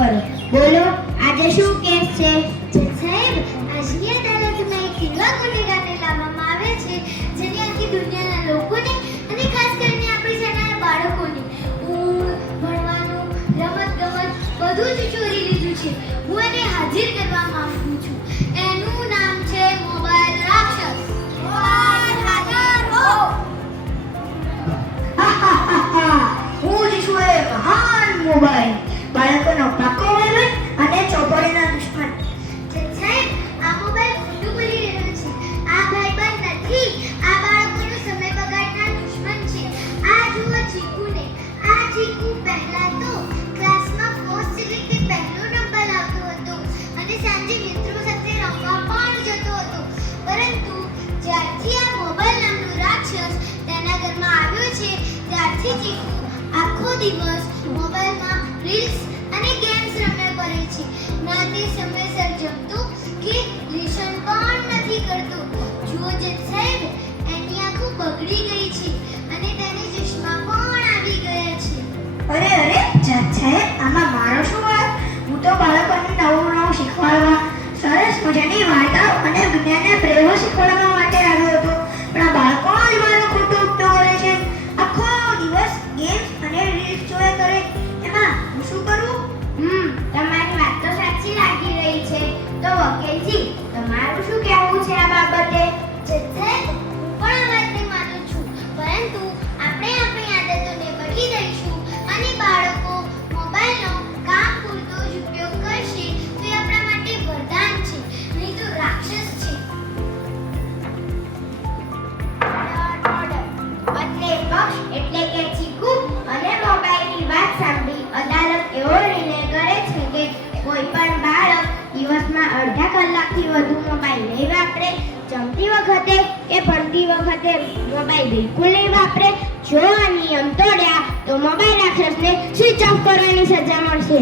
કરો. બોલો, આજે શું કેસ છે? સાહેબ, આજની અદાલતમાં એક એવા ગુનેગારને લાવવામાં આવે છે જેને આખી દુનિયાના લોકોને અને ખાસ કરીને આપણી શાળાના બાળકોને ભણવાનું, રમત-ગમત બધું જ ચોરી લીધું છે. હું એને હાજર કરવા માંગુ છું. એનું નામ છે મોબાઈલ રાક્ષસ. હું જ છું એ મહાન મોબાઈલ, બાળકોનો પાકો વૈભવ અને ચોપડીના દુશ્મન. સાહેબ, આ મોબાઈલ ખોટું બોલી રહ્યો છે. આ ભાઈબંધ નથી, આ બાળકોનો સમય બગાડનાર દુશ્મન છે. આ જુઓ ચીકુને. આ ચીકુ પહેલા તો ક્લાસમાં ફર્સ્ટ રીતે પહેલો નંબર લાવતો હતો અને સાંજે મિત્રો સાથે રમવા પણ જતો હતો. પરંતુ જ્યારથી આ મોબાઈલ નામનો રાક્ષસ તેના ઘરમાં આવ્યો છે ત્યારથી ચીકુ આખો દિવસ મોબાઈલમાં રીલ્સ અને ગેમ્સ રમ્યા કરે છે. ના તે સમયસર જમતો કે લેસન પણ નથી કરતો. જુઓ જજ સાહેબ, એની આંખો બગડી ગઈ છે અને તેને ચશ્મા પણ આવી ગયા છે. અરે જજ સાહેબ, આમાં મારો શું વાત? હું તો બાળકોને નવું શીખવાડવા, સરસ મજાની વાર્તાઓ અને વિજ્ઞાનના પ્રયોગો શીખવાડવા માટે આવ્યો હતો. પણ આ બાળકો જ મારો ખોટો ઉપયોગ કરે છે. આખો દિવસ ગેમ્સ અને રીલ્સ જોયા કરે. એમાં હું શું કરું? તમારી વાત તો સાચી લાગી રહી છે. તો વકીલજી, તમારું શું કહેવું છે આ બાબતે? જજ સાહેબ, હું પણ આ વાતને માનું છું, પરંતુ આપણે આપણી આદતોને બદલી દઈશું અને બાળકો મોબાઈલનો કામ પૂરતો જ ઉપયોગ કરશે તો એ આપણા માટે વરદાન છે, નહીં તો રાક્ષસ છે. બંને પક્ષ એટલે કે ચીકુ અને મોબાઈલની વાત સાંભળી અદાલત એવો નિર્ણય કરે છે કે કોઈ પણ બાળક દિવસમાં અડધા કલાકથી વધુ મોબાઈલ નહીં વાપરે. જમતી વખતે કે ભણતી વખતે મોબાઈલ બિલકુલ નહીં વાપરે. જો આ નિયમ તોડ્યા તો મોબાઈલ રાક્ષસને સ્વિચ ઓફ કરવાની સજા મળશે.